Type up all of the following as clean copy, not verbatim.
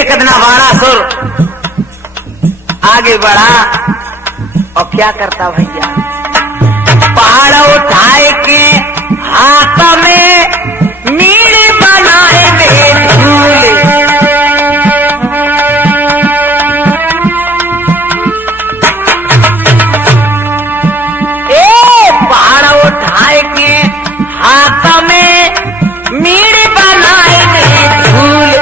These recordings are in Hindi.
एक दिन बाणासुर आगे बढ़ा और क्या करता भैया, पहाड़ उठाए के हाथ में मीड़ बनाए में झूले, पहाड़ उठाए के हाथ में मीड़ बनाए में झूले,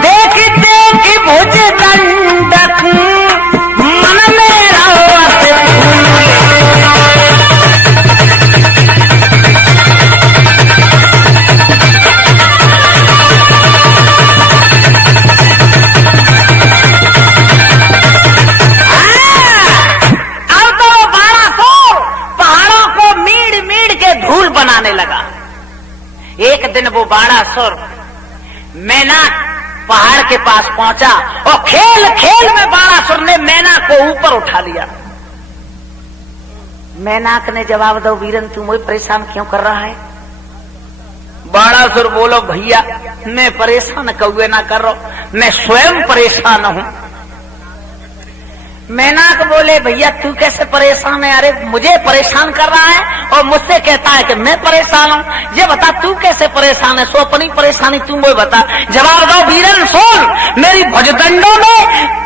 देख देख भुज दंडक मन में रवत बनाने लगा। एक दिन वो बाणासुर मेनाक पहाड़ के पास पहुंचा और खेल खेल में बाणासुर ने मेनाक को ऊपर उठा लिया। मेनाक ने जवाब दो, वीरन तू मुझे परेशान क्यों कर रहा है? बाणासुर बोलो, भैया मैं परेशान कौए ना कर रहा हूं, मैं स्वयं परेशान हूं। मेनाक बोले, भैया तू कैसे परेशान है? अरे मुझे परेशान कर रहा है और मुझसे कहता है कि मैं परेशान हूँ। ये बता तू कैसे परेशान है, सो अपनी परेशानी तू मुझे बता। जवाब दो वीरन सुन, मेरी भुजदंडों में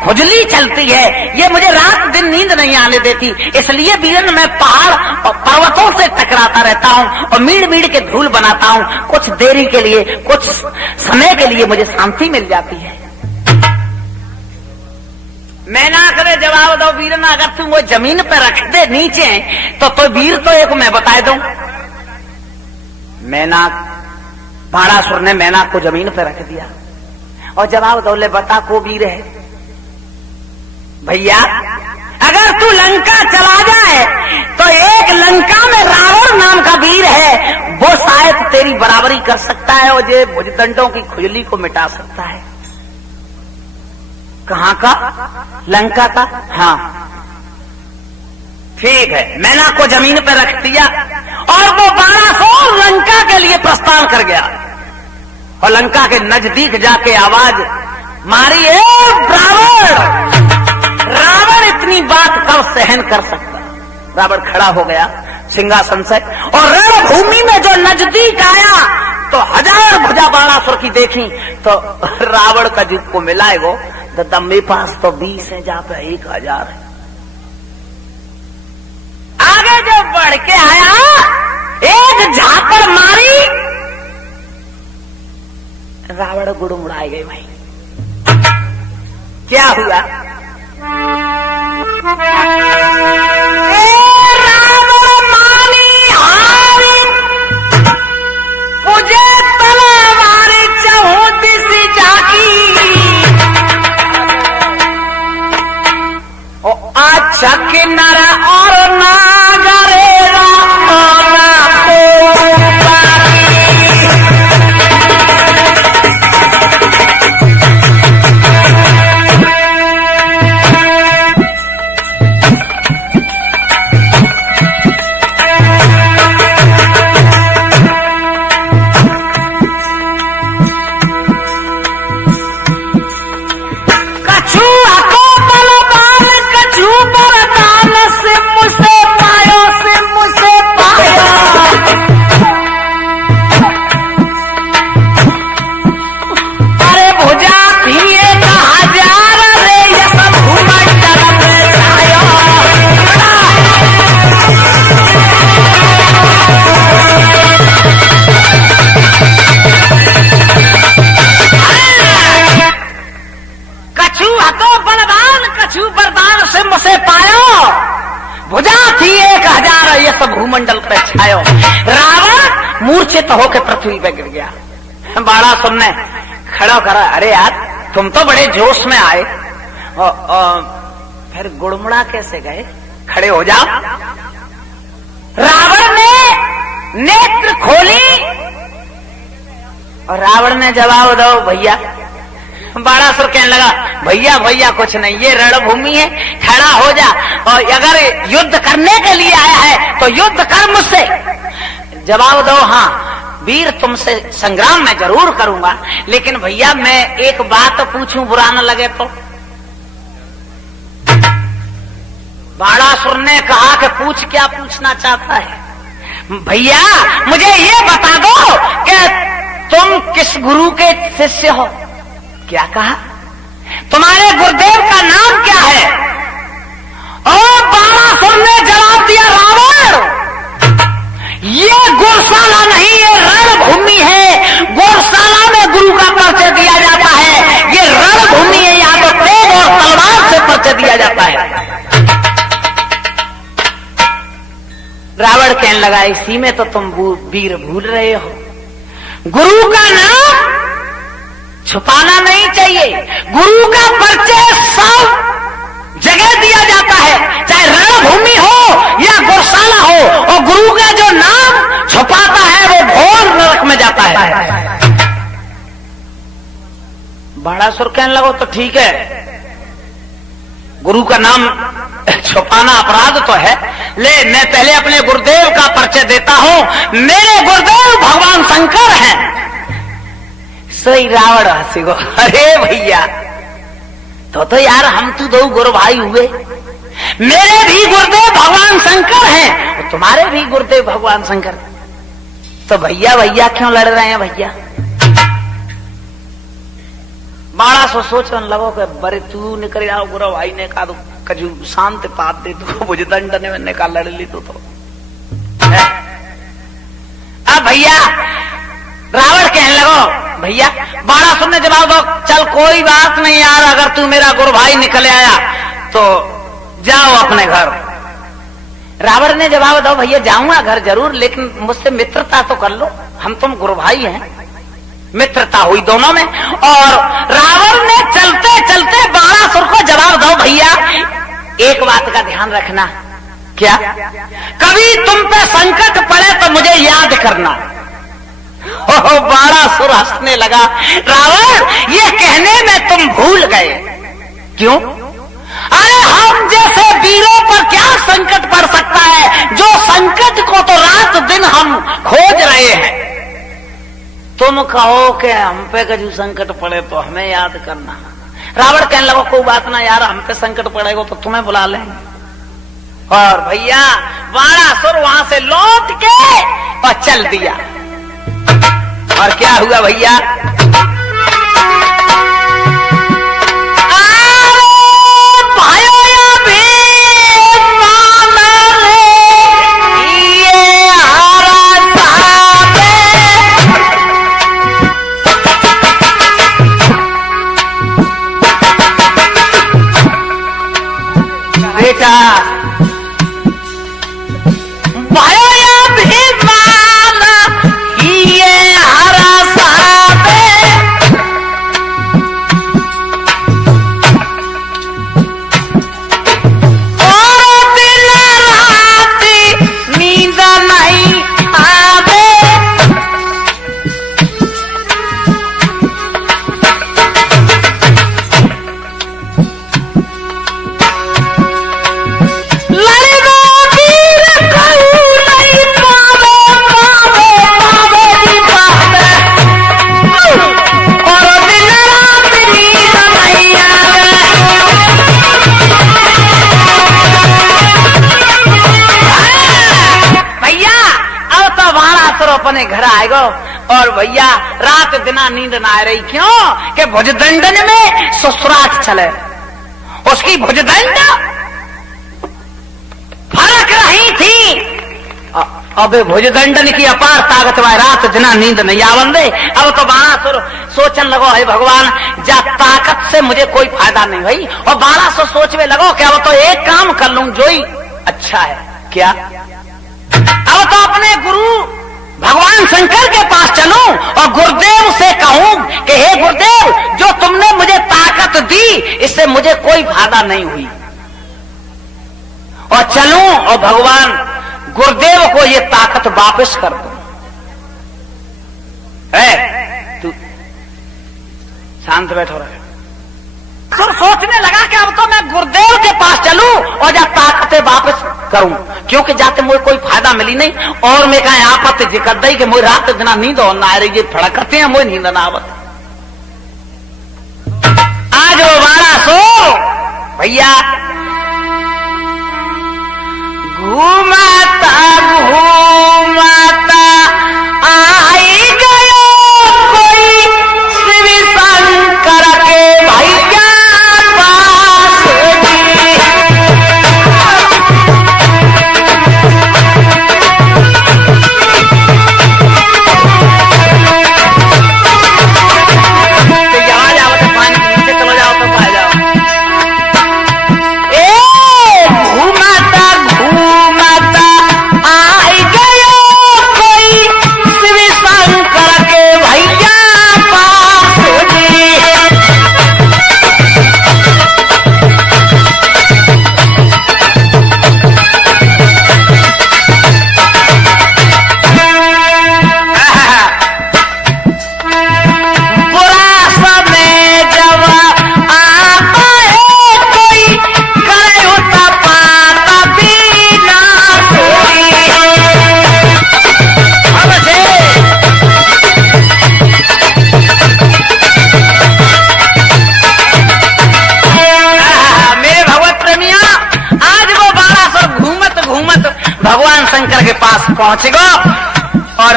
खुजली चलती है, ये मुझे रात दिन नींद नहीं आने देती, इसलिए वीरन मैं पहाड़ और पर्वतों से टकराता रहता हूँ और मीड़ मीड़ के धूल बनाता हूँ। कुछ देरी के लिए, कुछ समय के लिए मुझे शांति मिल जाती है। मेनाक ने जवाब दो, वीरना अगर तू वो जमीन पे रख दे नीचे तो वीर तो एक मैं बता दूं। मेनाक बाणासुर ने मेनाक को जमीन पे रख दिया और जवाब दो, ले बता को वीर है? भैया अगर तू लंका चला जाए तो एक लंका में रावण नाम का वीर है, वो शायद तेरी बराबरी कर सकता है और ये भुजदंडों की खुजली को मिटा सकता है। कहाँ का? लंका का। हाँ ठीक है, मेनाक को जमीन पर रख दिया और वो बाणासुर लंका के लिए प्रस्थान कर गया और लंका के नजदीक जाके आवाज मारी, ए रावण! रावण इतनी बात कब सहन कर सकता? रावण खड़ा हो गया सिंहासन से और रणभूमि में जो नजदीक आया तो 1000 भुजा बाणासुर की देखी तो रावण का जिसको मिला है वो तो मेरे पास तो 20 है, जहां पे 1000 है। आगे जो बढ़ के आया एक झापड़ मारी, रावण गुड़मुड़ाए गए। भाई क्या हुआ? रावण मानी हारी, मुझे तलवारी चहुदी सी जागी, अच्छा किन्नरा और नागरेरा भूमंडल पे छायो। रावण मूर्छित होकर पृथ्वी पे गिर गया। बाणासुर ने खड़ा करा, अरे यार तुम तो बड़े जोश में आए फिर गुड़मुड़ा कैसे गए? खड़े हो जाओ। रावण ने नेत्र खोली और रावण ने जवाब दो, भैया। बाणासुर कहने लगा, भैया भैया कुछ नहीं, ये रणभूमि है, खड़ा हो जा और अगर युद्ध करने के लिए आया है तो युद्ध कर मुझसे। जवाब दो, हाँ वीर तुमसे संग्राम मैं जरूर करूंगा, लेकिन भैया मैं एक बात पूछूं, बुरा न लगे तो। बाणासुर ने कहा कि पूछ, क्या पूछना चाहता है? भैया मुझे ये बता दो कि तुम किस गुरु के शिष्य हो? क्या कहा? तुम्हारे गुरुदेव का नाम क्या है? और बाणासुर ने जवाब दिया, रावण ये गौशाला नहीं, ये रणभूमि है। गौशाला में गुरु का परिचय दिया जाता है, ये रणभूमि है, यहाँ तो तेज और तलवार से परिचय दिया जाता है। रावण कहने लगा, इसी में तो तुम वीर भूल रहे हो। गुरु का नाम छुपाना नहीं चाहिए। गुरु का परिचय सब जगह दिया जाता है, चाहे रणभूमि हो या गौशाला हो, और गुरु का जो नाम छुपाता है वो घोर नरक में जाता है। बाणासुर कहने लगो, तो ठीक है, गुरु का नाम छुपाना अपराध तो है, ले मैं पहले अपने गुरुदेव का परिचय देता हूं। मेरे गुरुदेव भगवान शंकर हैं। सही रावण हंसी गो, अरे भैया तो यार हम तो दो गुरु भाई हुए। मेरे भी गुरुदेव भगवान शंकर हैं और तुम्हारे भी गुरुदेव भगवान शंकर, तो भैया भैया क्यों लड़ रहे हैं भैया? बड़ा सोचने लगो कि बड़े तू निकल आओ, गुरु भाई ने कहा तो कजू शांत पात दे तू, मुझे दंड ने कहा लड़ ली तो अब भैया रावण कहने लगो, भैया बाणासुर ने जवाब दो, चल कोई बात नहीं यार, अगर तू मेरा गुरु भाई निकल आया तो जाओ अपने घर। रावण ने जवाब दो, भैया जाऊंगा घर जरूर, लेकिन मुझसे मित्रता तो कर लो, हम तुम गुरु भाई हैं। मित्रता हुई दोनों में, और रावण ने चलते चलते बाणासुर को जवाब दो, भैया एक बात का ध्यान रखना। क्या? कभी तुम पे संकट पड़े तो मुझे याद करना। बाणासुर हंसने लगा, रावण ये कहने में तुम भूल गए। क्यों? अरे हम जैसे वीरों पर क्या संकट पड़ सकता है, जो संकट को तो रात दिन हम खोज रहे हैं। तुम कहो कि हम पे कभी संकट पड़े तो हमें याद करना। रावण कहने लगा, कोई बात ना यार, हम पे संकट पड़ेगा तो तुम्हें बुला लेंगे। और भैया बाणासुर वहां से लौट के और चल दिया। और क्या हुआ भैया? बेटा अपने घर आएगा। और भैया रात दिना नींद ना आ रही, क्यों? कि भुजदंडन में ससुराट चले, उसकी भुजदंड फरक रही थी। अब भुजदंडन की अपार ताकत वाली रात दिना नींद नहीं आवन दे। अब तो बाणासुर सोचने लगो, है भगवान जा ताकत से मुझे कोई फायदा नहीं भाई। और बाणासुर सोचने लगो कि अब तो एक काम कर लूं जो ही अच्छा है। क्या? अब तो अपने गुरु भगवान शंकर के पास चलूं और गुरुदेव से कहूं कि हे गुरुदेव, जो तुमने मुझे ताकत दी इससे मुझे कोई फायदा नहीं हुई। और चलूं और भगवान गुरुदेव को ये ताकत वापस कर दूं। तू शांत बैठो रहे। सोचने लगा कि अब तो मैं गुरुदेव के पास चलूं और जा ताकतें वापस करूं, क्योंकि जाते मुझे कोई फायदा मिली नहीं। और मैं कहा आपत जिकर दई कि मुझे रात दिन नींद और ना आ रही, फड़कते हैं मुझे नींद ना आवत। आज वो बाड़ा सो भैया घूमाता घूमाता आई गयो कोई शिव शंकर के भैया पास तो यहाँ जाओ तो पानी के नीचे चलो जाओ तो पा जाओ। घूमाता घूमाता आई गयो कोई शिव शंकर के भैया पास बुरा समय जब आता है कोई करे उता पाता बिना सोई। मेरे भगवत प्रेमिया आज वो बालासुर घूमत घूमत भगवान शंकर के पास पहुंच गो और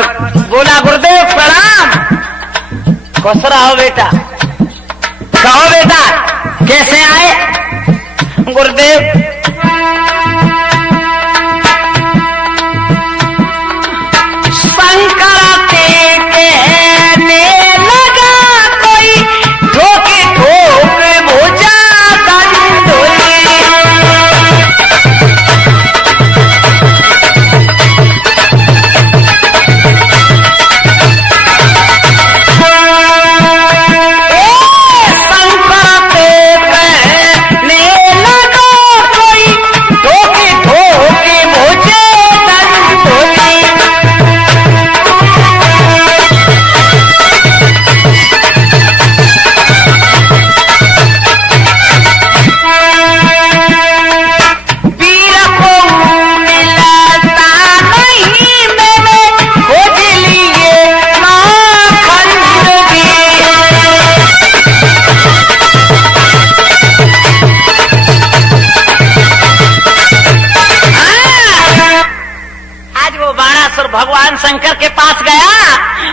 बोला गुरुदेव प्रणाम। खुश रहो बेटा, कहो बेटा कैसे आए? गुरुदेव शंकर के कहने लगा कोई ठोके ठोक भुजा दंडोली। शंकर के कहने लगा कोई ठोके ठोके भुजा दंडोली। वीर को मिलता नहीं मैंने खोज लिए नाखंड भी। आज वो बाणासुर भगवान शंकर के पास गया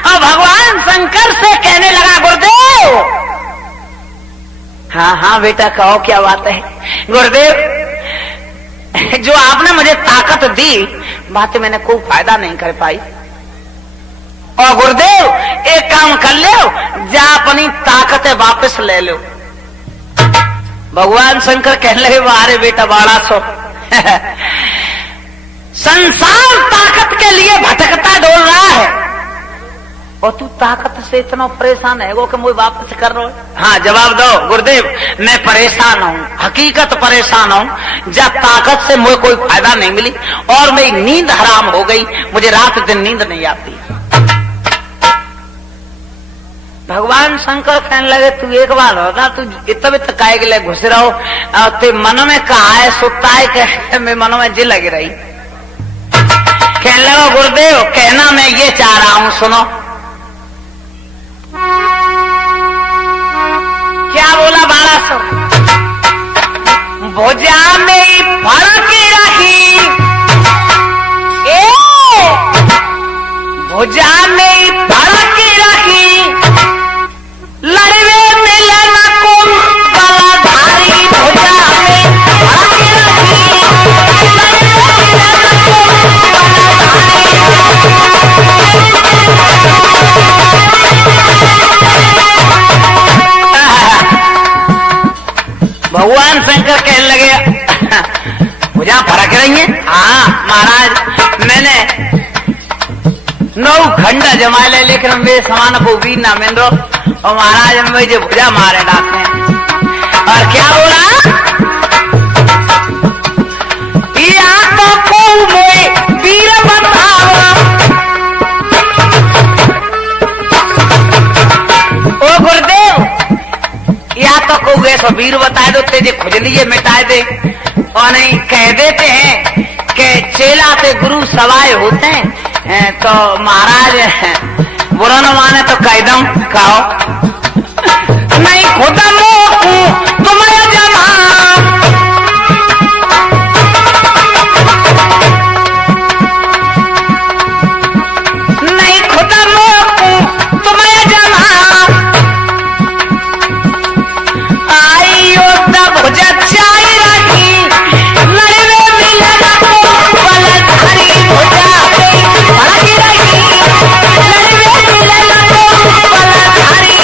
और भगवान शंकर से कहने लगा गुरुदेव। हाँ हाँ बेटा कहो क्या बात है? गुरुदेव जो आपने मुझे ताकत दी बात मैंने कोई फायदा नहीं कर पाई, और गुरुदेव एक काम कर लो जा अपनी ताकतें वापस ले लो। भगवान शंकर कहने लगे अरे बेटा बाड़ा सो संसार ताकत के लिए भटकता डोल रहा है और तू ताकत से इतना परेशान है वो कि मुझे वापस कर रहा है। हाँ जवाब दो गुरुदेव मैं परेशान हूँ, हकीकत परेशान हूँ। जब ताकत से मुझे कोई फायदा नहीं मिली और मेरी नींद हराम हो गई, मुझे रात दिन नींद नहीं आती। भगवान शंकर कहने लगे तू एक बार होगा तू इतना तकाए के लिए घुस रहो ते मन में कहा है सुता है कह मैं मनो में जी लगी रही। कहने लगा गुरुदेव कहना मैं ये चाह रहा हूं सुनो। क्या बोला बालासुर? भुजा में फड़ के रखी भुजा में फड़ के रखी लड़वे मिलन को गलाधारी। भुजा में फड़ के रखी लड़वे मिलन को भगवान शंकर कहने लगे भुजा फरक रही है? हाँ महाराज मैंने 9 खंड जमा ले लेकिन वे समान को भी ना मिल रो और महाराज हम मुझे भुजा मारे डालते हैं। और क्या बोला? या तो को मोए वीर बतावा ओ गुरुदेव या तो कहोगे सो वीर बता दो तेजे खुजलिए मिटाए दे। और नहीं कह देते हैं कि चेला से गुरु सवाए होते हैं, तो महाराज बुरा न माने तो कैदम खाओ। नहीं खुदा तुम्हें जमा नहीं खुदा तुम्हें जमा आई तब चाई रखी लड़वे मिलना को बलधारी भुजा भागी रखी लड़वे मिलना को बलधारी।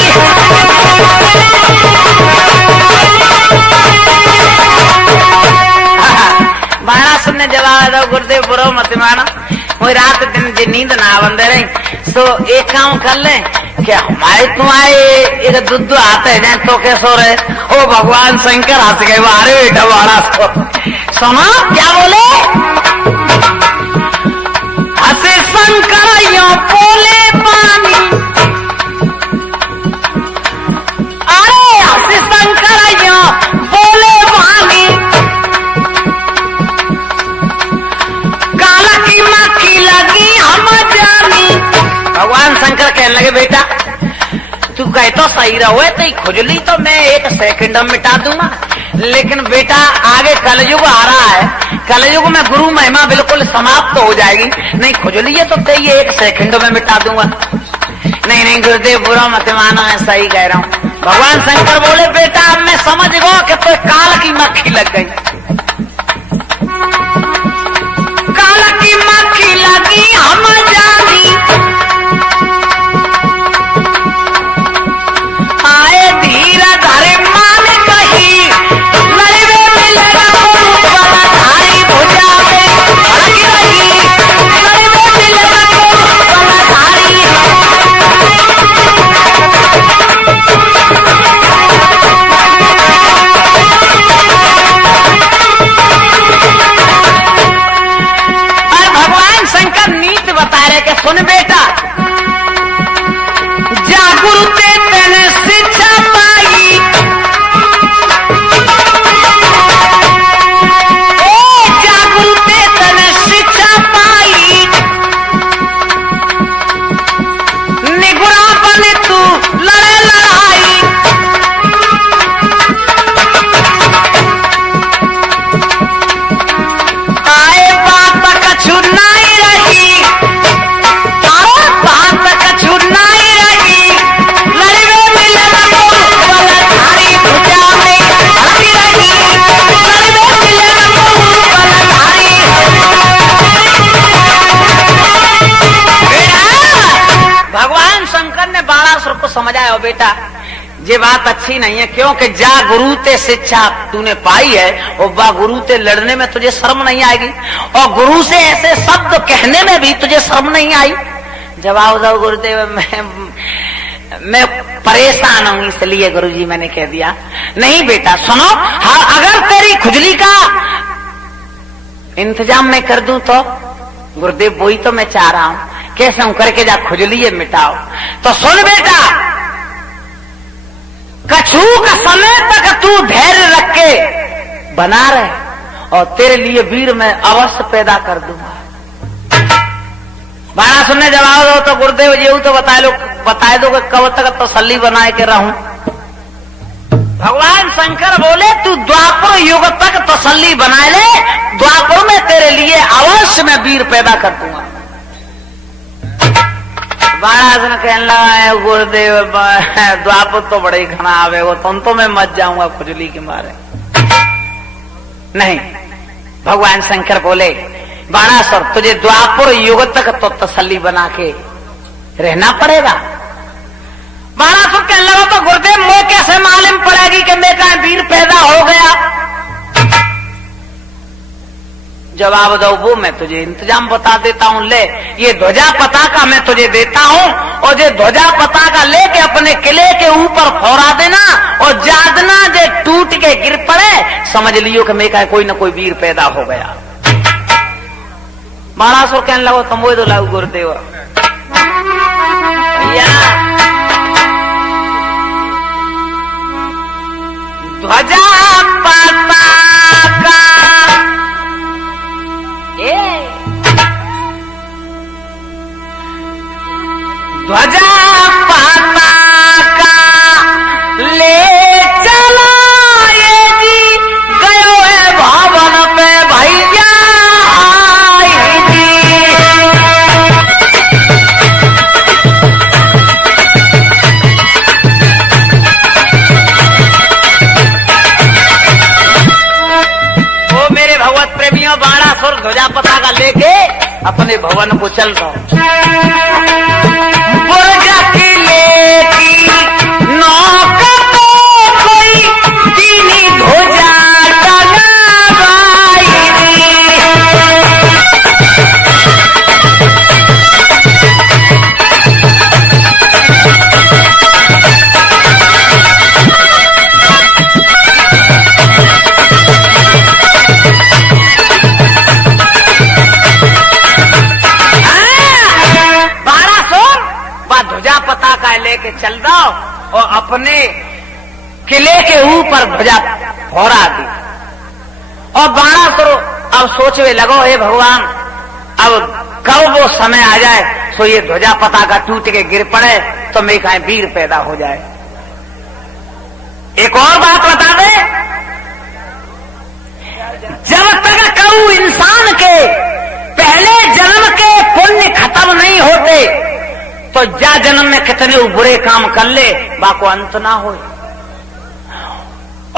बाणा सुनने जवाब दो गुरुदेव बुरो मत मानो, वही रात दिन जी नींद ना बंदे रही तो एक काम कर ले कि हमारे तुम्हारे एक दुद्ध आते हैं तो के सो रहे। ओ भगवान शंकर हंस गए, अरे बेटा बाणा सुनो क्या बोले। हंसे शंकर यो बोले पानी, अरे हंसे शंकर यो बोले पानी काला की मक्खी लगी हम जानी। भगवान शंकर कहने लगे बेटा तू कहे तो सही रहो तो खुजली तो मैं 1 सेकंड में मिटा दूंगा, लेकिन बेटा आगे कलयुग आ रहा है, कलयुग में गुरु महिमा बिल्कुल समाप्त हो जाएगी। नहीं खुजली है तो ये 1 सेकंड में मिटा दूंगा। नहीं नहीं गुरुदेव बुरा मत मानो, मैं सही कह रहा हूँ। भगवान शंकर बोले बेटा अब मैं समझ गो कि तो काल की मक्खी लग गई, काल की मक्खी लगी हम जानी। आए धीरा घरे मान कही लड़वे मिलेगा बलधारी भुजा में भागी रही लड़वे मिलेगा बलधारी। और भगवान शंकर नीति बता रहे कि सुन बेटा जागुरु तेने शिक्षा पाई, जागुरु तेने शिक्षा पाई निगुरा बने तू लड़े लड़ाई। आए बात कछु नहीं रही, बात कछु नहीं रही लड़वे मिलना को बलधारी भुजा में भागी रही लड़वे मिलना को बलधारी। भगवान शंकर ने बाणासुर को समझाया बेटा ये बात अच्छी नहीं है, क्योंकि जा गुरु ते शिक्षा तूने पाई है और बा गुरु ते लड़ने में तुझे शर्म नहीं आएगी, और गुरु से ऐसे शब्द कहने में भी तुझे शर्म नहीं आई। जवाब दो गुरुदेव मैं परेशान हूं इसलिए गुरुजी मैंने कह दिया। नहीं बेटा सुनो, हाँ अगर तेरी खुजली का इंतजाम मैं कर दूं तो गुरुदेव वही तो मैं चाह रहा हूं, कैसे हूं करके जा खुजली मिटाओ। तो सुन बेटा कछु का समय तक तू धैर्य रख के बना रहे और तेरे लिए वीर मैं अवश्य पैदा कर दूंगा। बाणा सुनने जवाब दो तो गुरुदेव जी तो बता दो कि कब तक तसल्ली बनाए के रहूं। भगवान शंकर बोले तू द्वापर युग तक तसल्ली बनाए ले, द्वापर में तेरे लिए अवश्य मैं वीर पैदा कर दूंगा। बाणा कहने लगा गुरुदेव द्वापर तो बड़े ही घना आवे वो तुम तो मैं मत जाऊंगा खुजली के मारे। नहीं भगवान शंकर बोले बाणासुर तुझे द्वापर युग तक तो तसल्ली बना के रहना पड़ेगा। बाणासुर कहने लगा तो गुरुदेव मुझे कैसे मालूम पड़ेगी कि मेरा वीर पैदा हो गया। जवाब दो वो मैं तुझे इंतजाम बता देता हूं, ले ये ध्वजा पताका मैं तुझे देता हूं और ये ध्वजा पताका लेके अपने किले के ऊपर फौरा देना और जादना जे टूट के गिर पड़े समझ लियो कि मेरा कोई न कोई वीर पैदा हो गया। बाणासुर कहने लगो तुम वो तो लाओ गुरुदेव भैया अपने भवन को चल दो। बुर्ज किले की नौक तो कोई दीनी ध्वजा लेके चल दो और अपने किले के ऊपर ध्वजा फहरा दी। और बाणासुर अब सोचने लगो, हे भगवान, अब कब वो समय आ जाए सो ये ध्वजा पताका टूट के गिर पड़े तो मैं कहीं वीर पैदा हो जाए। एक और बात बता दे, जब तक कऊ इंसान के पहले जन्म के पुण्य खत्म नहीं होते तो जा जन्म में कितने बुरे काम कर ले बाको अंत ना हो।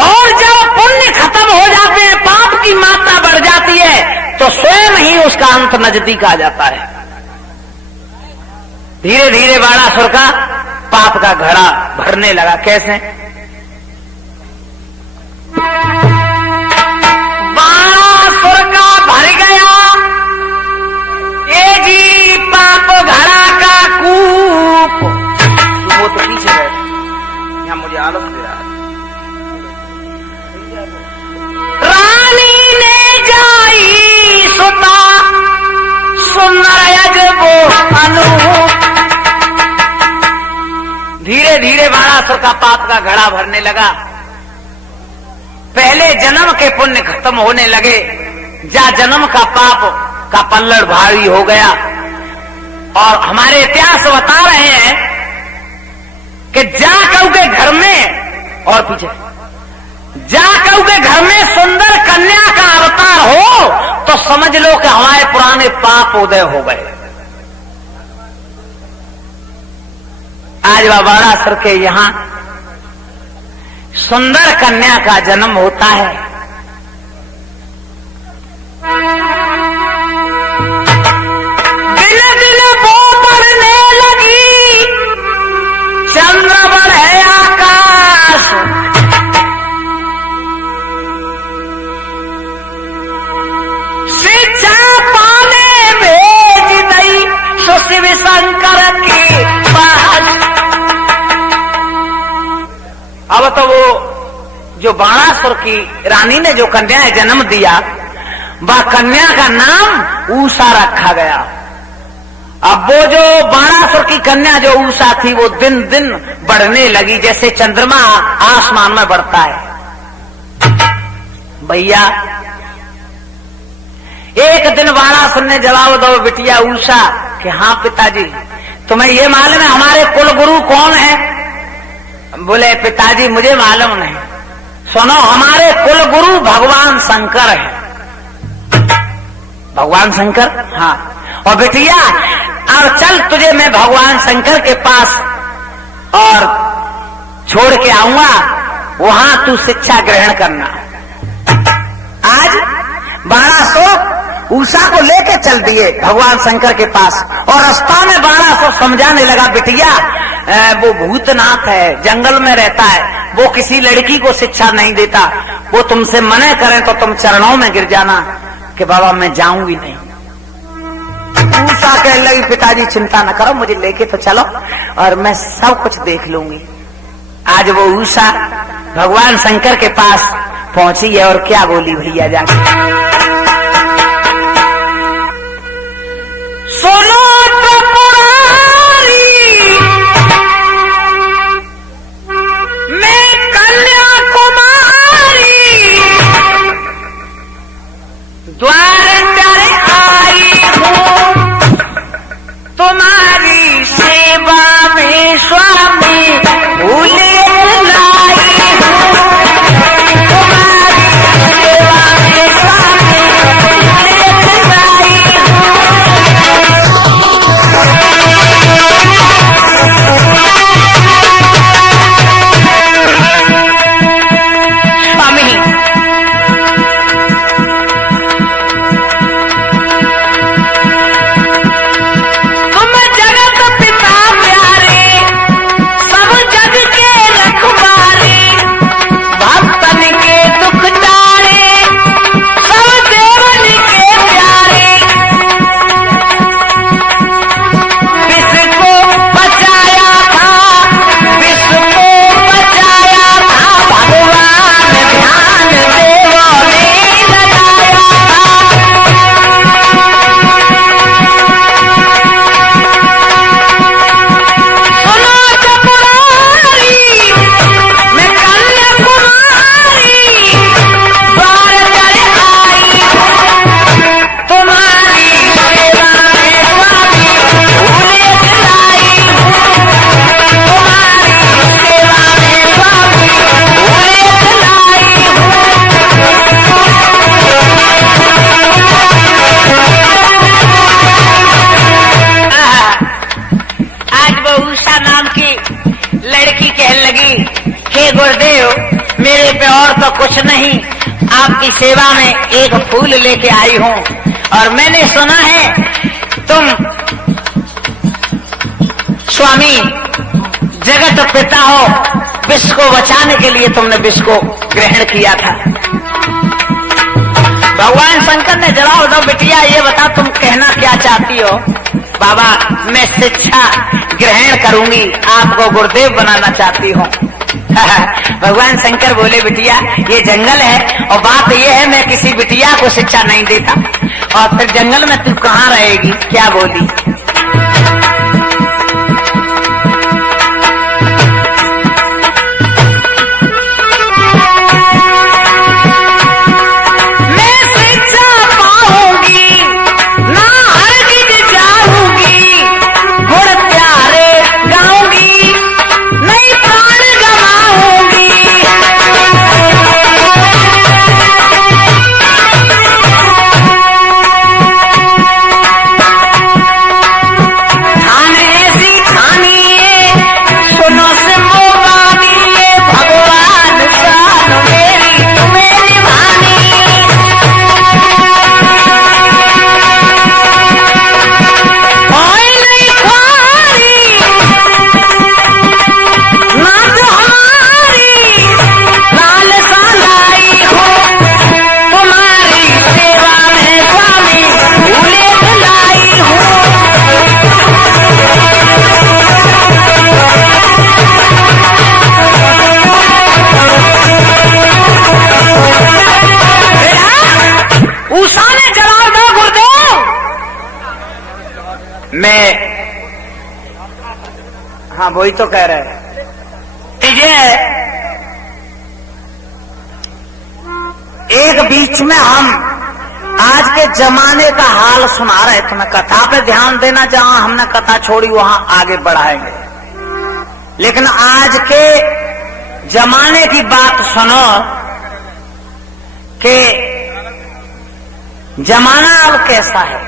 और जब पुण्य खत्म हो जाते हैं, पाप की मात्रा बढ़ जाती है तो स्वयं ही उसका अंत नजदीक आ जाता है। धीरे धीरे बाणासुर का पाप का घड़ा भरने लगा। कैसे? बाणासुर का भर गया ये जी पाप घड़ा का कूप। वो तो पीछे बैठ, यहाँ मुझे आलस दे रहा है। रानी ने जाई सुता सुंदर वो अनूप। धीरे धीरे बाणासुर का पाप का घड़ा भरने लगा। पहले जन्म के पुण्य खत्म होने लगे, जा जन्म का पाप का पल्लड़ भारी हो गया। और हमारे इतिहास बता रहे हैं कि जा कऊ के घर में, और पीछे, जा कऊ के घर में सुंदर कन्या का अवतार हो तो समझ लो कि हमारे पुराने पाप उदय हो गए। आज बाणासुर के यहां सुंदर कन्या का जन्म होता है। दिन दिन वो बढ़ने लगी, चंद्र बढ़े आकाश। शिक्षा पाने भेज दई सो शिव शंकर के पास। अब तो वो जो बाणासुर की रानी ने जो कन्या जन्म दिया, वह कन्या का नाम उषा रखा गया। अब वो जो बाणासुर की कन्या जो उषा थी वो दिन दिन बढ़ने लगी, जैसे चंद्रमा आसमान में बढ़ता है। भैया एक दिन बाणासुर ने जवाब दो बिटिया उषा कि हाँ पिताजी, तुम्हें ये मालूम है हमारे कुल गुरु कौन है? बोले पिताजी मुझे मालूम नहीं। सुनो, हमारे कुल गुरु भगवान शंकर है। भगवान शंकर? हाँ। और बिटिया अब चल, तुझे मैं भगवान शंकर के पास और छोड़ के आऊंगा, वहां तू शिक्षा ग्रहण करना। आज बाणासुर उषा को लेके चल दिए भगवान शंकर के पास। और रास्ता में बाणासुर समझाने लगा, बिटिया वो भूतनाथ है, जंगल में रहता है, वो किसी लड़की को शिक्षा नहीं देता। वो तुमसे मना करें तो तुम चरणों में गिर जाना कि बाबा मैं जाऊंगी नहीं। उषा कहने लगी, पिताजी चिंता न करो, मुझे लेके तो चलो और मैं सब कुछ देख लूंगी। आज वो उषा भगवान शंकर के पास पहुंची है और क्या बोली भैया जाके, सुनो त्रिपुरारी, मैं कन्याकुमारी द्वार चढ़ आई हूँ, तुम्हारी सेवा में स्वामी भूले लाई हूँ, तुम्हारी सेवा में स्वामी भूले लाई हूँ। लगी, हे गुरुदेव मेरे पे और तो कुछ नहीं, आपकी सेवा में एक फूल लेके आई हूँ, और मैंने सुना है तुम स्वामी जगत पिता हो, विश्व को बचाने के लिए तुमने विश्व को ग्रहण किया था। भगवान शंकर ने जवाब दो, बिटिया ये बता तुम कहना क्या चाहती हो। बाबा मैं शिक्षा ग्रहण करूंगी, आपको गुरुदेव बनाना चाहती हूँ। भगवान शंकर बोले बिटिया ये जंगल है और बात ये है मैं किसी बिटिया को शिक्षा नहीं देता, और फिर जंगल में तू कहाँ रहेगी। क्या बोली, मैं हाँ वही तो कह रहे हैं। एक बीच में हम आज के जमाने का हाल सुना रहे थे, मैं कथा पे ध्यान देना, जहां हमने कथा छोड़ी वहां आगे बढ़ाएंगे, लेकिन आज के जमाने की बात सुनो कि जमाना अब कैसा है।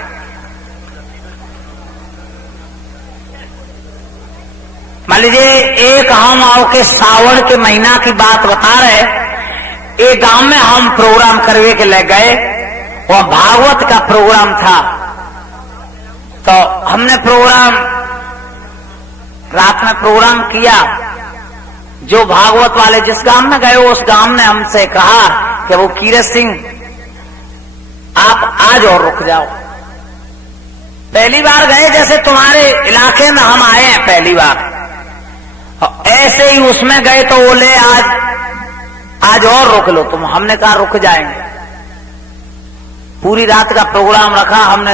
मान लीजिए एक हम आओ के सावन के महीना की बात बता रहे, एक गांव में हम प्रोग्राम करवे के ले गए, वह भागवत का प्रोग्राम था। तो हमने प्रोग्राम रात में प्रोग्राम किया, जो भागवत वाले जिस गांव में गए उस गांव ने हमसे कहा कि वो कीरत सिंह आप आज और रुक जाओ, पहली बार गए जैसे तुम्हारे इलाके में हम आए हैं पहली बार, ऐसे ही उसमें गए तो बोले आज और रुक लो तुम। हमने कहा रुक जाएंगे। पूरी रात का प्रोग्राम रखा, हमने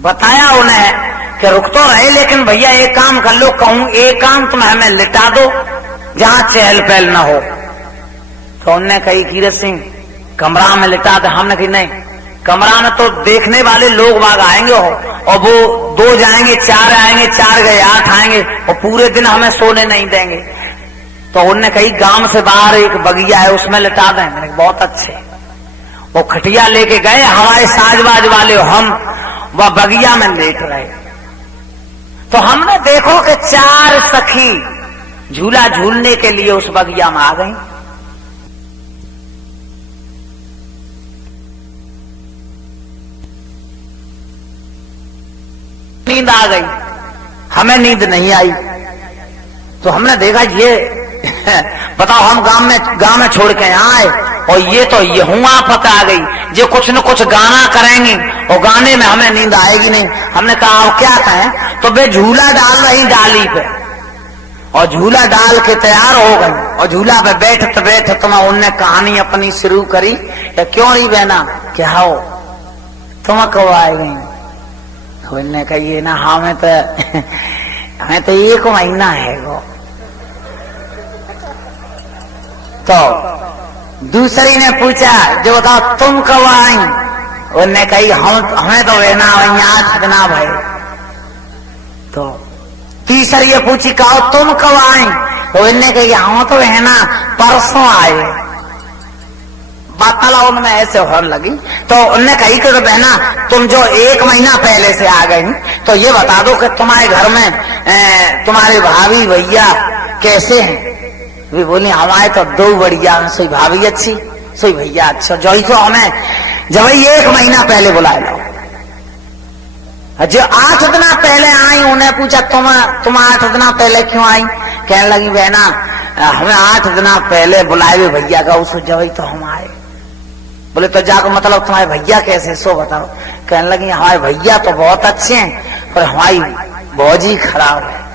बताया उन्हें कि रुक तो रहे लेकिन भैया एक काम कर लो, कहूं एक काम तुम हमें लिटा दो जहां चहल पहल ना हो। तो उनने कही कीरत सिंह कमरा में लिटा दे। हमने कही नहीं, कमरा में तो देखने वाले लोग बाग आएंगे हो, और वो 2 जाएंगे 4 आएंगे, 4 गए 8 आएंगे, और पूरे दिन हमें सोने नहीं देंगे। तो उनने कही गांव से बाहर एक बगिया है उसमें लिटा दें। मैंने बहुत अच्छे, वो खटिया लेके गए, हमारे साजबाज वाले हम वह बगिया में लेट रहे। तो हमने देखो कि 4 सखी झूला झूलने के लिए उस बगिया में आ गई। नींद आ गई, हमें नींद नहीं आई। तो हमने देखा ये बताओ हम गांव में छोड़ के आए और ये तो ये हुआ पता आ गई, ये कुछ न कुछ गाना करेंगे और गाने में हमें नींद आएगी नहीं। हमने कहा अब क्या कहें, तो वे झूला डाल रही डाली पे, और झूला डाल के तैयार हो गई, और झूला पे बैठते बैठते मैं उनने कहानी अपनी शुरू करी। क्यों नहीं बहना, क्या हो तुम कब आए गई। उनने कही ना हमें तो 1 महीना है वो। तो दूसरी ने पूछा जो बताओ तुम कब आई। उनने कही हमें तो रहना आज ना भाई। तो तीसरी ये पूछी कहो तुम कब आई। उनने कही हम तो रहना परसों आए। बातला उनमें ऐसे होने लगी। तो उनने कही कि तो बहना तुम जो 1 महीना पहले से आ गई, तो ये बता दो कि तुम्हारे घर में तुम्हारे भाभी भैया कैसे हैं। वे बोले हमारे तो दो बढ़िया, सोई भाभी अच्छी, सोई भैया अच्छा, जो ही तो हमें जब 1 महीना पहले बुलाए लो। जो 8 दिन पहले आई उन्हें पूछा तुम 8 दिन पहले क्यों आई? कहने लगी बहना हमें 8 दिन पहले बुलाए हुए भैया का, उस जब तो हम आए। बोले तो जाकर मतलब तुम्हारे भैया कैसे, सो बताओ। कहने लगी हमारे भैया तो बहुत अच्छे हैं पर हमारी भौजी खराब है।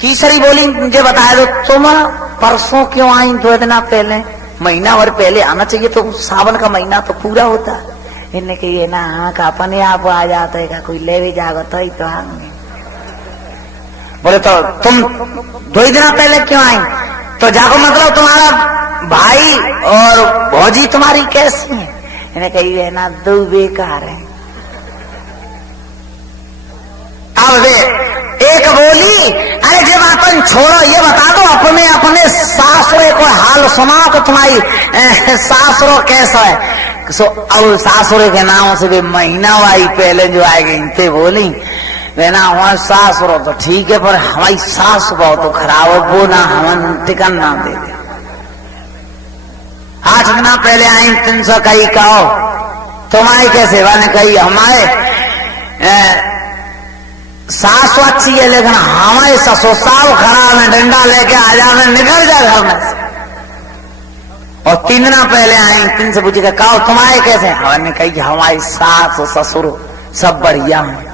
तीसरी बोली मुझे बताया दो तुम परसों क्यों आई 2 दिन पहले? महीना भर पहले आना चाहिए, तो सावन का महीना तो पूरा होता। इन्हें कहिए ना हाँ का अपने आप आ जाता है, का कोई ले भी जाएगा तो ही तो आएंगे। बोले तो तुम 2 दिन पहले क्यों आई? तो जाको मतलब तुम्हारा भाई और भौजी तुम्हारी कैसी है? इन्हें कहिए ना 2 बेकार है। अब वे एक बोली अरे जब अपन छोड़ो ये बता दो अपने अपने सासुरे को हाल सुनाओ कि तुम्हारी सासुरो कैसा है। सो अब सासुरे के नाम से वे महीना वाई पहले जो आएगी इनसे बोली ना हमारे सासुरो तो ठीक है पर हमारी सास बहुत तो खराब है, वो ना हम टिकन ना दे दे। 8 दिन पहले आई 300 कही कहो तुम्हारी कैसे? मैंने कही हमारे सास अच्छी है लेकिन हमारे ससुर साल खराब है, डंडा लेके आ जाए निकल जाए घर में से। और 3 दिन पहले आई 3 से पूछेगा कहो तुम्हारे कैसे? हमने कही हमारी सास और ससुर सब बढ़िया है।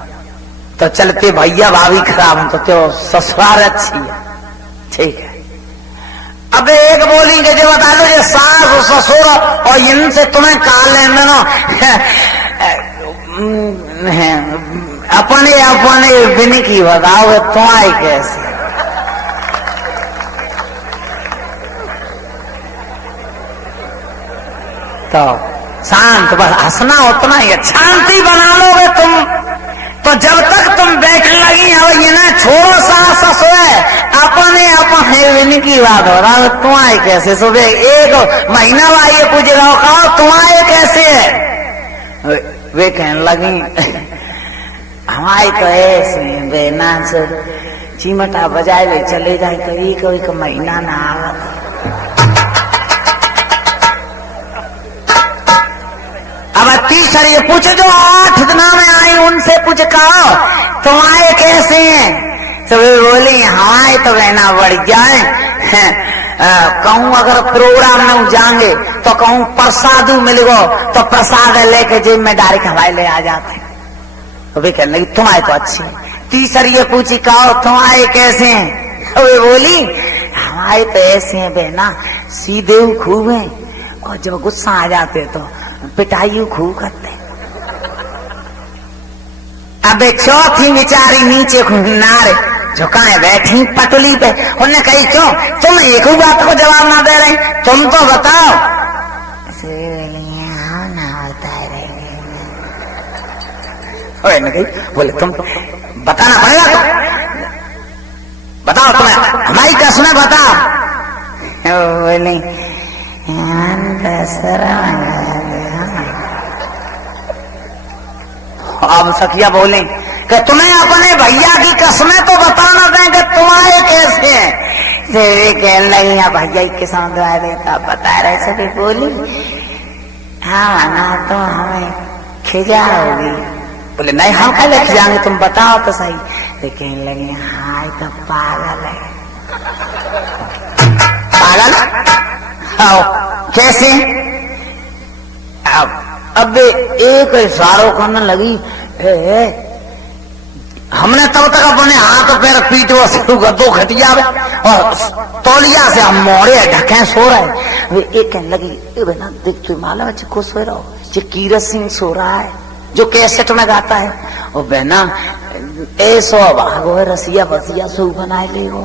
तो चलते भैया भाभी खराब है तो ससुराल अच्छी है, ठीक है। अब एक बोलेंगे जो बता दो ये सास और ससुर और इनसे तुम्हें काल लेना अपने अपने बिन की बताओ तुम्हारी कैसे? तो शांत बस हंसना उतना ही, शांति बना लोगे तुम तो जब तक तुम बैठने लगी अब ये ना छोड़ो सास ससुर अपने अपने बिन की बात हो रहा है तुम्हारी कैसे? सुबह 1 महीना वाइए पूछ रहा कहो तुम्हारे कैसे है? वे कहने लगी हमारी तो ऐसे बेना से चिमटा बजाए ले चले जाए कभी कभी महीना ना आवा। अब तीसरी पूछ जो 8 दिन में आई उनसे पूछ कहो तुम्हारे कैसे हैं? तो वे बोली हमारे तो बहना बढ़ जाए। कहूँ अगर प्रोग्राम में जाएंगे तो कहूँ प्रसाद मिलेगो तो प्रसाद लेके जेब में डायरेक्ट हवाई ले आ जाते। तो वे कहने लगी तुम्हारे तो अच्छी है। तीसरी ये पूछी कहो तुम्हारे कैसे हैं? तो वे बोली हमारे तो ऐसे हैं बहना सीधे खूब है और जब गुस्सा आ जाते तो पिटाई खूब करते। अब चौथी बेचारी नीचे नारे झुकाए बैठी पटुली पे। उन्हें कही क्यों तुम एक बात को जवाब ना दे रहे, तुम तो बताओ। बोले तुम बताना पड़ेगा तो बताओ तुम्हें हमारी कसमें बताओ। बोले अब सखिया बोले कि तुम्हें अपने भैया की कसमें तो बताना देंगे तुम्हारे कैसे हैं? कहने लगी भैया के साथ देता बता रहे सभी। बोली हाँ ना तो हमें खिजा होगी। बोले नहीं हम कल खिजाएंगे तुम बताओ तो सही। तो कहने लगे हाँ तो पागल है। पागल आओ कैसे? अब एक इशारों करने लगी हमने तब तक अपने हाथ पैर पीटो शुरू कर दो खटिया और तौलिया से हम मोड़े ढके सो रहे। वे एक कहने लगी बेना देख तू मालूम है को सो रहा हो जो कीरत सिंह सो रहा है जो कैसेट में गाता है और बहना ऐसो भागो है रसिया बसिया सो बनाए ले हो।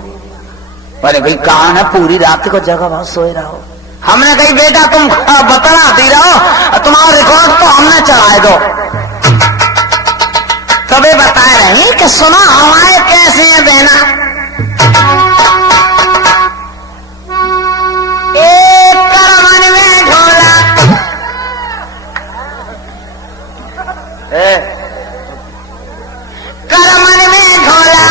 अरे भाई कहा है पूरी रात को जगह बहुत सोए रहो। हमने कही बेटा तुम बतलाती रहो तुम्हारा रिकॉर्ड तो हमने चढ़ाए दो। कभी बताए रही कि सुनो हमारे कैसे हैं बहना। एक करमन में ढोला करमन में ढोला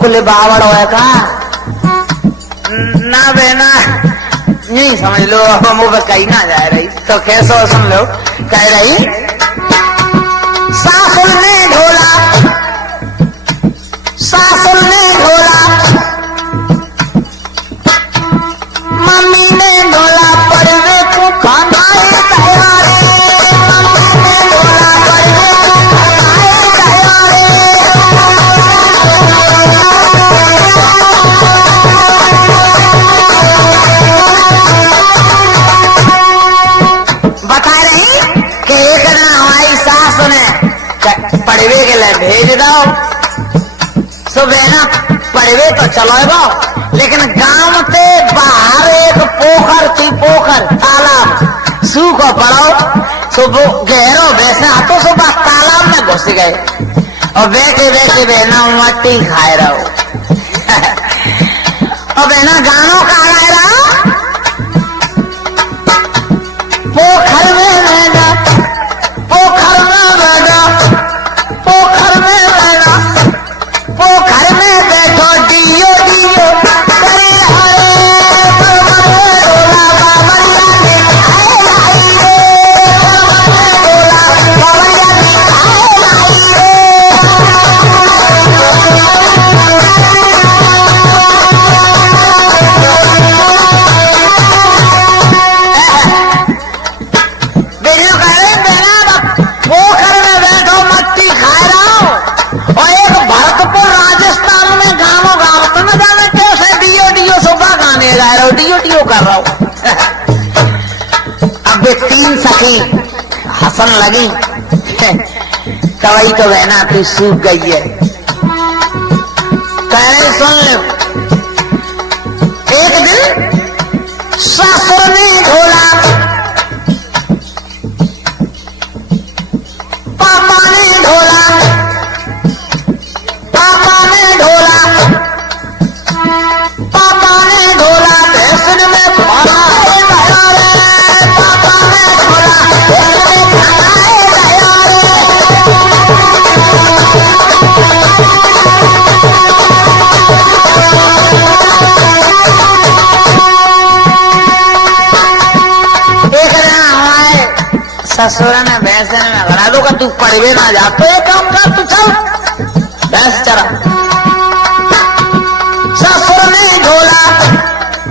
कुल बावड़ है का ना बेना नहीं समझ लो मुंह पे कहीं ना जा रही तो कैसो सुन लो कह रही सासुर ने ढोला मम्मी ने ढोला पड़वे को खाना तैयारे मम्मी ने ढोला पड़वे को बता रही कि एक दिन हमारी सास ने पड़वे के लिए भेज दो सुबह ना पड़वे तो चलो लेकिन गांव से बाहर एक पोखर थी पोखर तालाब सूखो पड़ो सुबह गहरो वैसे हाथों सुबह तालाब में घुस गए और बैठे बैठे बहना मट्टी खाए रहो और बहना गानों का गाए रहा पोखर में रहना पोखर में रहना पोखर में रहना पोखर में बैठो दियो दियो करे हरे डोला बाबरिया ने खाए लाई रे डोला बाबरिया ने खाए लाई रे बेटियों कह रहे बेना पोखर में बैठो मट्टी खाए रहो और एक भरतपुर राजस्थान में गाँव तो न जाने कैसे डियो डियो सुबह गाने जा रहे हो डियो डियो कर रहा हूं अब वे तीन सखी हंसन लगी कवई तो बहना तू सूख गई है कह रहे सुन लो एक दिन सासुर ने ढोला पापा ने ढोला भैंसन में खाना है दया रे पापा ने ढोला भैंसन में खाना है दया रे एक दिन हमारे ससुर ने भैंसन में बना दो का तू पड़वे ना जाते काम कर तू चल भैंस चरा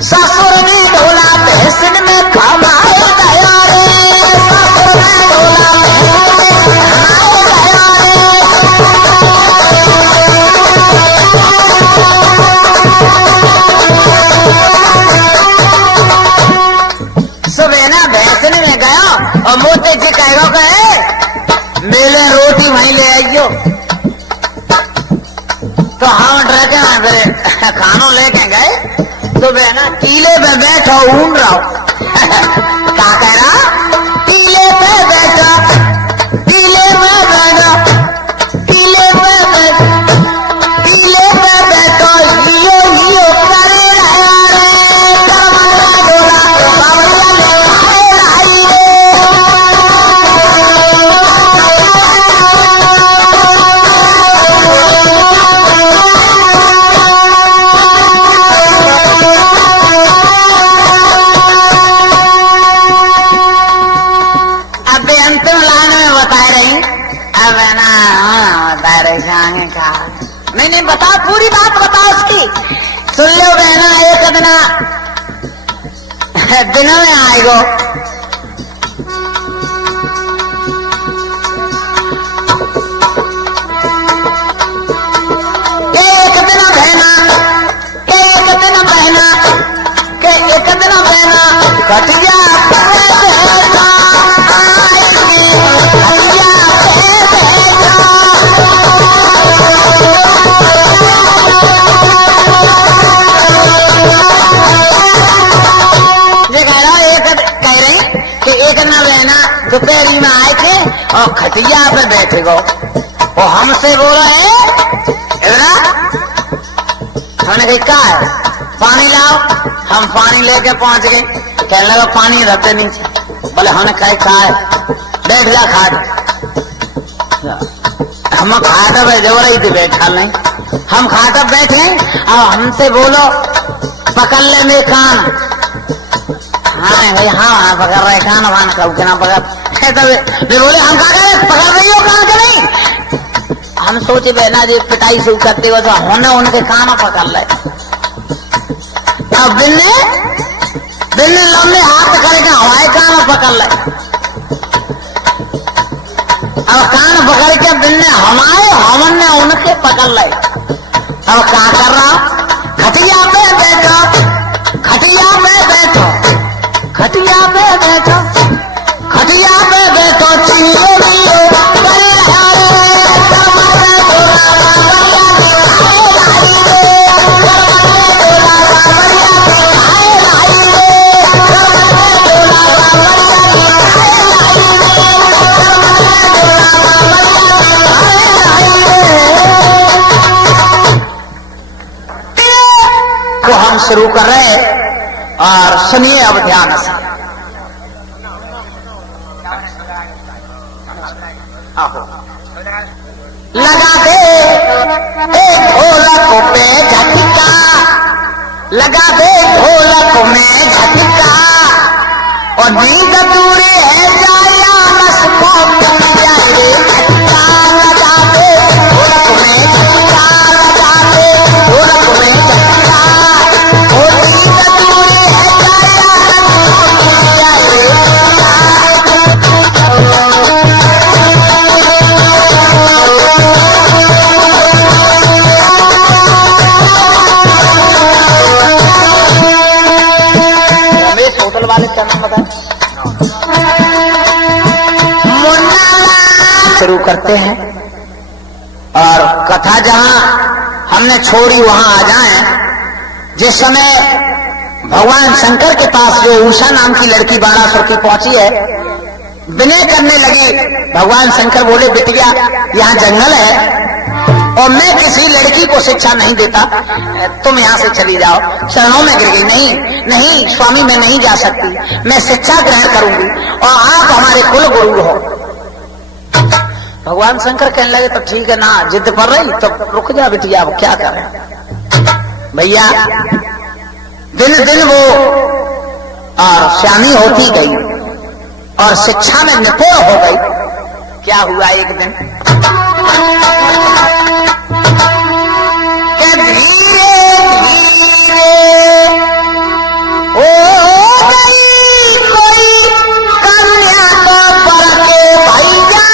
ससुर ने ढोला भैंसन में खाना है दया रे ससुर ने ढोला भैंसन में खाना है दया रे सुबह ना भैंसन में गया और मोते जी कहेगा कहे मेले रोटी वहीं ले आइयो तो हम डरे फिर खानो लेके गए तो बहना टीले पे बैठो ऊन रहो क्या कह रहा टीले पे बैठो टीले पे बैठो टीले पे बैठो टीले पे बैठो लियो लियो करे रहा रे करमला डोला बाबरिया ने खाए लाई रे नहीं बता पूरी बात बता उसकी सुन लो बहना एक दिन में आएगो एक दिन बहना कटिया दोपहरी में आए थे और खटिया पे बैठे गो और हमसे बोल रहे हमने कही क्या है पानी लाओ हम पानी लेके पहुंच गए कहने लगा पानी रखते नीचे बोले हमने कहा है बैठ जा खाट हम खाट पे जो रही थी बैठा नहीं हम खाकर बैठे और हमसे बोलो पकड़ ले मेरे कान। हाँ भाई, हाँ पकड़ रहे कान, वान कब के ना पकड़। तो बोले हम क्या करें, पकड़ रही हो कान के नहीं। हम सोचे बहना जी पिटाई से करते हो तो होने उनके कान पकड़ ले। अब बिन्ने लंबे हाथ करके हमारे कान पकड़ ले। अब कान पकड़ के बिन्ने हमारे, हमने उनके पकड़ ले। अब क्या कर रहा, खटिया पे बैठो, खटिया पे बैठो, खटिया पे बैठो, खटिया पे बैठो, चिड़ियों को हम शुरू कर रहे और सुनिए अब ध्यान से। लगा दे ढोलक पे झटका, लगा दे ढोलक में झटका, और नींद दूरे है जाया नस्को मिल जाए झटका। लगा दे ढोलक में झटका, लगा दे ढोलक में झटका, और नींद दूरे है जाया नस्को मिल जाए होटल वाले क्या नाम बताए। शुरू करते हैं और कथा जहां हमने छोड़ी वहां आ जाएं। जिस समय भगवान शंकर के पास जो उषा नाम की लड़की 12 की पहुंची है, विनय करने लगी। भगवान शंकर बोले बिटिया यहाँ जंगल है और मैं किसी लड़की को शिक्षा नहीं देता, तुम यहाँ से चली जाओ। शरणों में गिर गई, नहीं नहीं स्वामी मैं नहीं जा सकती, मैं शिक्षा ग्रहण करूंगी और आप हमारे कुल गुरु हो। भगवान शंकर कहने लगे तो ठीक है ना, जिद पर रही तो रुक जा बिटिया, अब क्या करें। भैया दिन दिन वो और श्यामी होती गई और शिक्षा में निपुण हो गई। क्या हुआ एक दिन के धीरे धीरे हो गई कोई कन्या को पर के भैया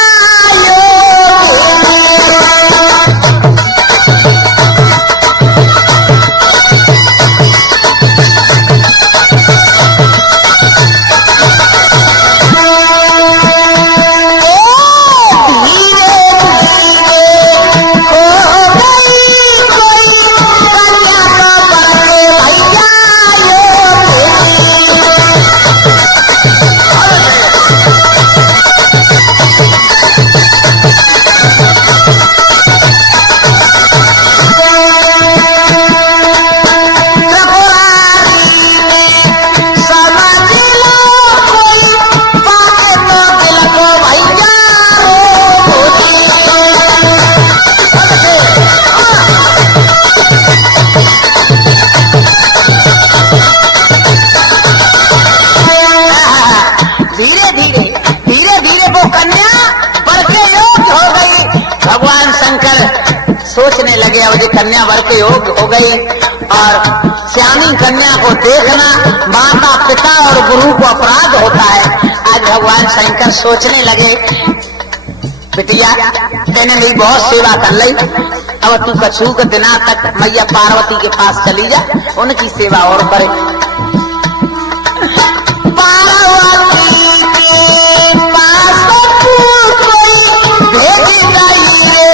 सोचने लगे अब कन्या वर के योग हो गई। और श्यामी कन्या को देखना माता पिता और गुरु को अपराध होता है। आज भगवान शंकर सोचने लगे बिटिया मैंने मेरी बहुत सेवा कर ली, अब तू कछू के दिना तक मैया पार्वती के पास चली जा, उनकी सेवा और करे। पार्वती के पास कोई भेज गई रे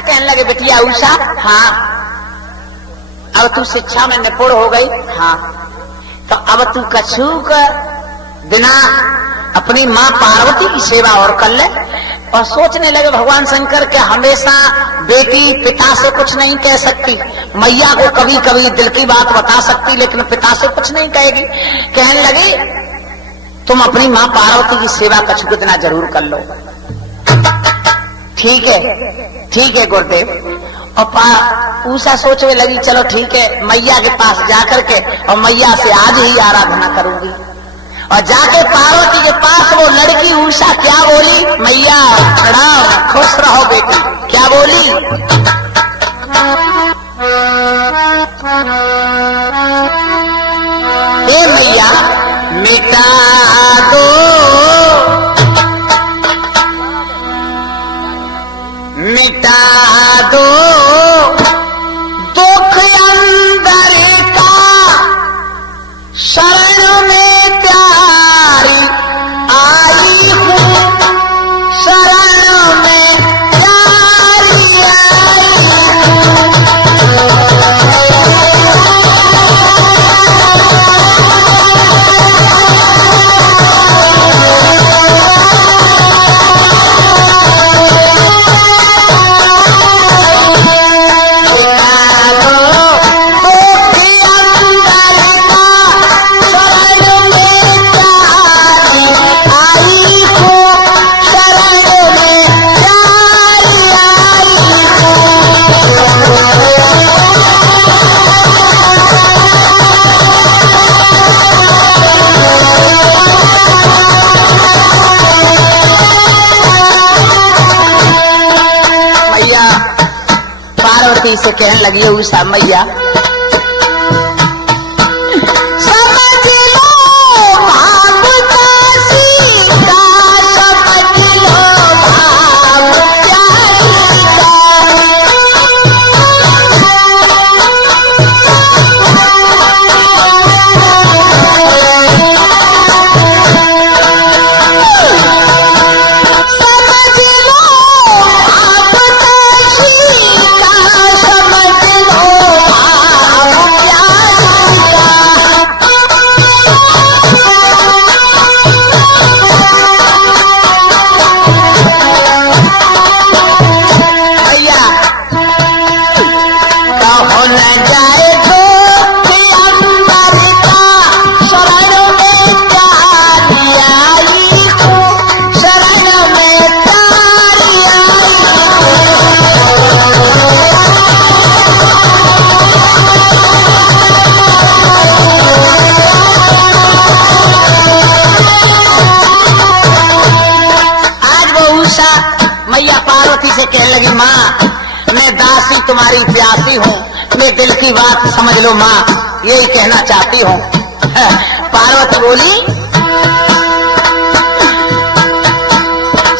शंकर कहने लगे बेटिया उषा, हाँ अब तू शिक्षा में निपुण हो गई, हाँ तो अब तू कछु बिना अपनी माँ पार्वती की सेवा और कर ले। और सोचने लगे भगवान शंकर के हमेशा बेटी पिता से कुछ नहीं कह सकती, मैया को कभी कभी दिल की बात बता सकती लेकिन पिता से कुछ नहीं कहेगी। कहने लगी तुम अपनी माँ पार्वती की सेवा कछु कितना जरूर कर लो। ठीक है गुरुदेव। और उषा सोचने लगी चलो ठीक है, मैया के पास जाकर के और मैया से आज ही आराधना करूंगी। और जाके पार्वती के पास वो लड़की उषा क्या बोली, मैया प्रणाम, खुश रहो बेटी। क्या बोली, हे मैया मिटा दो, मिटा दो दुख अंदर का, शरण में प्यारी आई हूँ, शरण में प्यारी आई से कहने लगी उषा मैया समझ लो भावदासी का, समझ लो भाव प्यारी तुम्हारी प्यासी हूँ, मैं दिल की बात समझ लो माँ, यही कहना चाहती हूँ। पार्वती बोली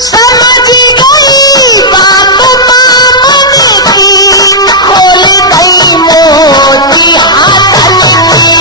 समझ गई बात माँ मन की, खोल गई मोती हाथन की।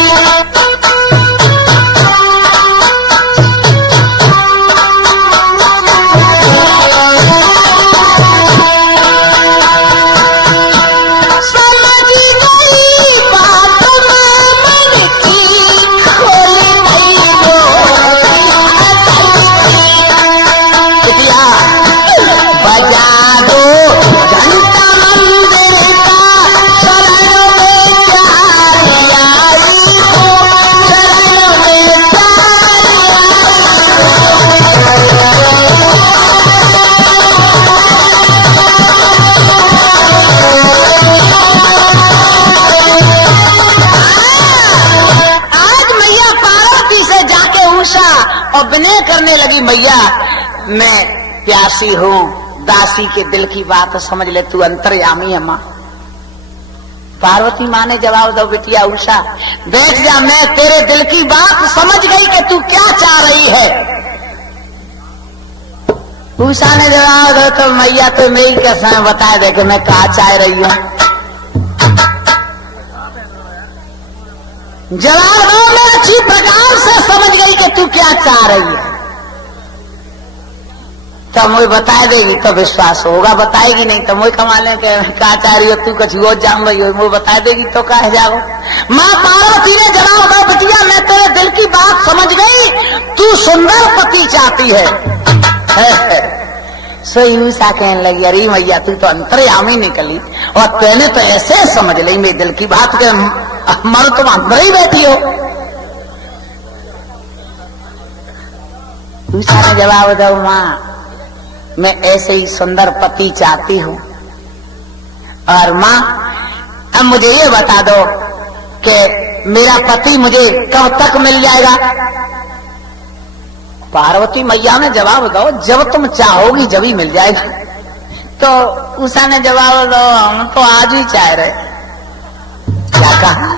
विनय करने लगी मैया मैं प्यासी हूँ, दासी के दिल की बात समझ ले, तू अंतर्यामी है माँ। पार्वती माँ ने जवाब दो बेटिया उषा बैठ जा, मैं तेरे दिल की बात समझ गई कि तू क्या चाह रही है। उषा ने जवाब दो तो मैया तो मैं ही कैसा बता दे कि मैं क्या चाह रही हूँ। जवाब दो मैं अच्छी प्रकार से समझ गई कि तू क्या चाह रही है। तो मुझे बता देगी तो विश्वास होगा, बताएगी नहीं तो मुझे कमा ले का चाह तू कुछ वो जान रही हो, मुझे बता देगी तो कह जाओ। माँ पार्वती ने जवाब दो, बिटिया मैं तेरे दिल की बात समझ गई, तू सुंदर पति चाहती है। सो यूसा कहने लगी, अरे मैया तू तो अंतर्यामी निकली और तेने तो ऐसे समझ ली मेरे दिल की बात के मन तुम अंदर ही बैठी हो। यूसा ने जवाब दो, माँ मैं ऐसे ही सुंदर पति चाहती हूं, और माँ अब मुझे ये बता दो कि मेरा पति मुझे कब तक मिल जाएगा। पार्वती मैया ने जवाब दो, जब तुम चाहोगी जब ही मिल जाएगा। तो उषा ने जवाब दो, हम तो आज ही चाह रहे। क्या कहा?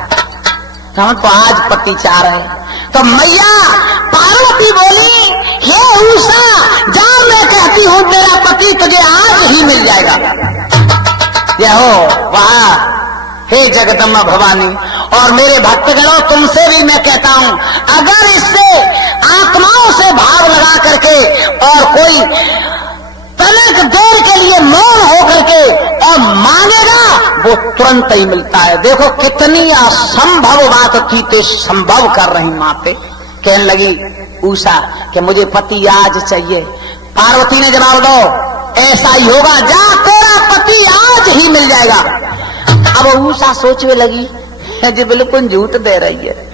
हम तो आज पति चाह रहे। तो मैया पार्वती बोली, हे उषा जा, मैं कहती हूं तेरा पति तुझे आज ही मिल जाएगा। यह हो वाह, हे जगदम्बा भवानी और मेरे भक्तगणों, तुमसे भी मैं कहता हूं, अगर इससे आत्माओं से भाव लगा करके और कोई तनिक देर के लिए मौन होकर के और मांगेगा, वो तुरंत ही मिलता है। देखो कितनी असंभव बात थी ते संभव कर रही माते। कहने लगी उषा कि मुझे पति आज चाहिए। पार्वती ने जवाब दो, ऐसा ही होगा, जा तेरा पति आज ही मिल जाएगा। अब उषा सोचने लगी, जी बिल्कुल झूठ दे रही है,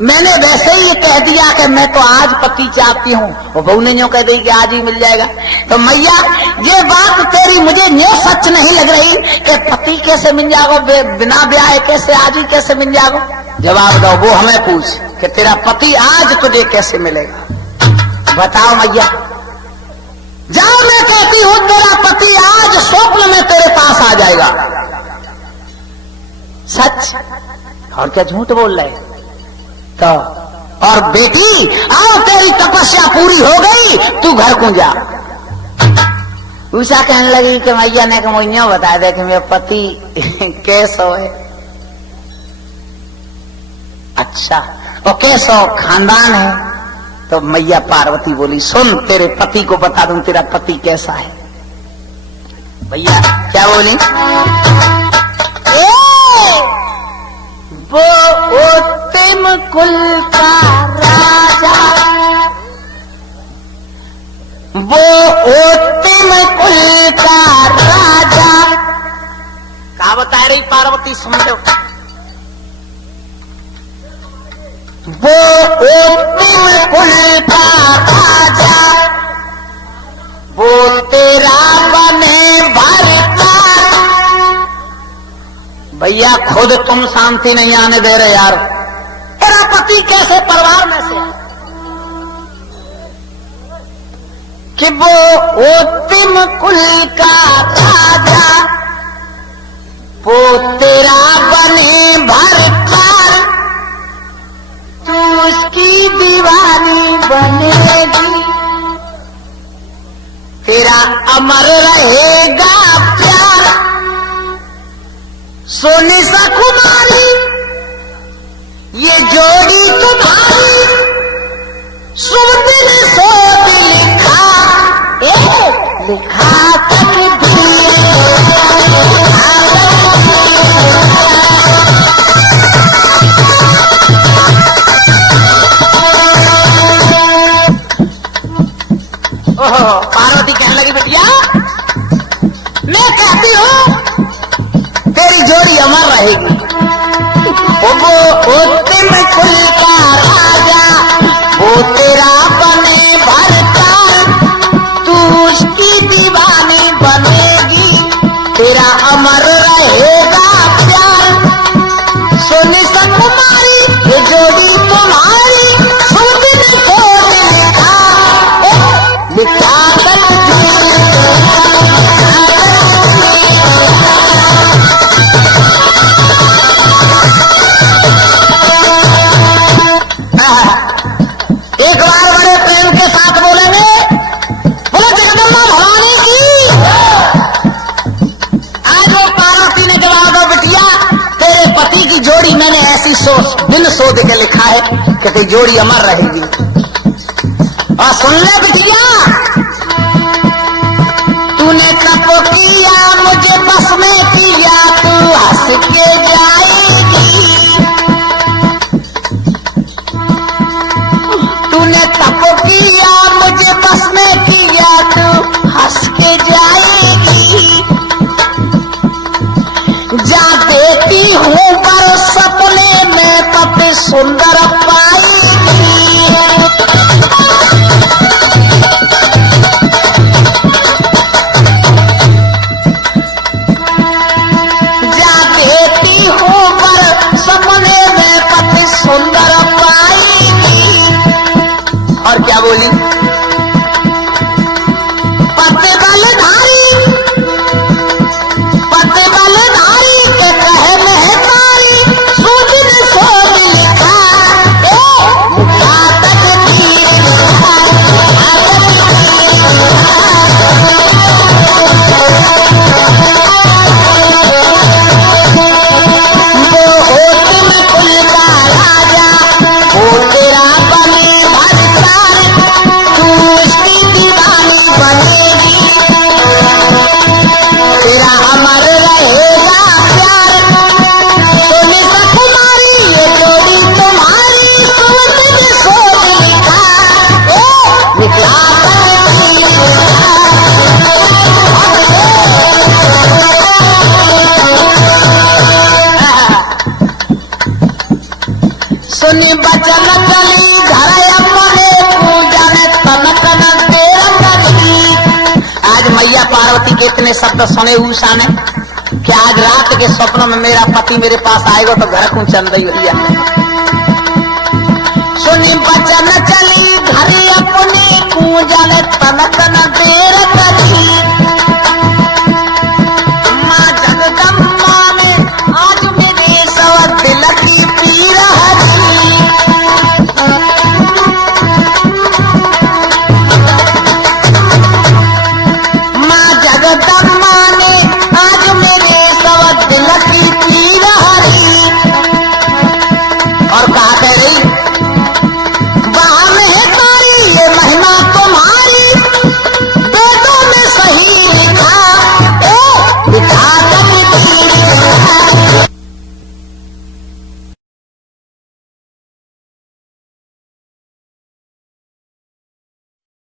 मैंने वैसे ही कह दिया कि मैं तो आज पति चाहती हूँ, वो बहू ने यूं कह दी कि आज ही मिल जाएगा। तो मैया ये बात तेरी मुझे न्यू सच नहीं लग रही कि पति कैसे मिल जाओ, बिना ब्याह कैसे आज ही कैसे मिल जाओ। जवाब दो, वो हमें पूछ कि तेरा पति आज तुझे कैसे मिलेगा, बताओ मैया। जाओ मैं कहती हूँ तेरा पति आज स्वप्न में तेरे पास आ जाएगा। सच और क्या झूठ बोल रहे। तो और बेटी आओ तेरी तपस्या पूरी हो गई, तू घर को जा। उषा कहने लगी कि मैया ने मुझे बता दे कि मेरा पति कैसो है। अच्छा वो कैसो खानदान है। तो मैया पार्वती बोली, सुन तेरे पति को बता दूं तेरा पति कैसा है। भैया क्या बोली? वो उत्तम कुल का राजा, वो उत्तम कुल का राजा। क्या बता रही पार्वती, समझो। वो उत्तम कुल का राजा, वो तेरा बने भरता। भैया खुद तुम शांति नहीं आने दे रहे यार। तेरा पति कैसे परिवार में से कि वो उत्तम कुल का राजा, वो तेरा बने भरता, तू उसकी दीवानी बनेगी, तेरा अमर रहेगा प्यार। सोनी सा कुमारी ये जोड़ी तुम्हारी, सुन दिल सो लिखा, लिखा तक पार्वती कहने लगी, बिटिया मैं कहती हूँ तेरी जोड़ी अमर रहेगी। वो उत्तम कुल का राजा, वो तेरा बने भरता, तू उसकी दीवानी बनेगी, तेरा अमर रहेगा प्यार। सोनी सा कुमारी ये जोड़ी तुम्हारी, सुन को लिखा एक बार बड़े प्रेम के साथ बोलेंगे, बोले जगदम्बा भवानी की। आज वो पार्वती ने जवाब दो, बिटिया तेरे पति की जोड़ी मैंने ऐसी दिन सोच के लिखा है कि तेरी जोड़ी अमर रहेगी। और सुन ले बिटिया, तूने तप किया मुझे बस में किया, तू हंस के जाएगी। तूने तप किया मुझे बस में किया, तू हंस के जाएगी। जा देती हूँ पर सपने में पति सुंदर पाएगी। जा देती हूँ पर सपने में पति सुंदर पाएगी। और क्या बोली, पति बलधारी के कहने तारी, सूझ ने सोच लिखा, तकदीर लिखा, वो होत में कुल का राजा, वो तेरा बने भरतार, तू उसकी दीवानी बनेगी, तेरा अमर रहेगा प्यार। सोने सा कुमारी ये जोड़ी तुम्हारी, सुवत ने सोच लिखा, निकला तकदीर लिखा। सुनी बचन चली घर अपने, पूजा ने तन तन तेरा करी। आज मैया पार्वती के इतने शब्द सुने उषा ने कि आज रात के स्वप्न में मेरा पति मेरे पास आएगा तो घर को चंदई भैया। सुनी बचन चली घर अपनी, पूजा ने तन तन तेरा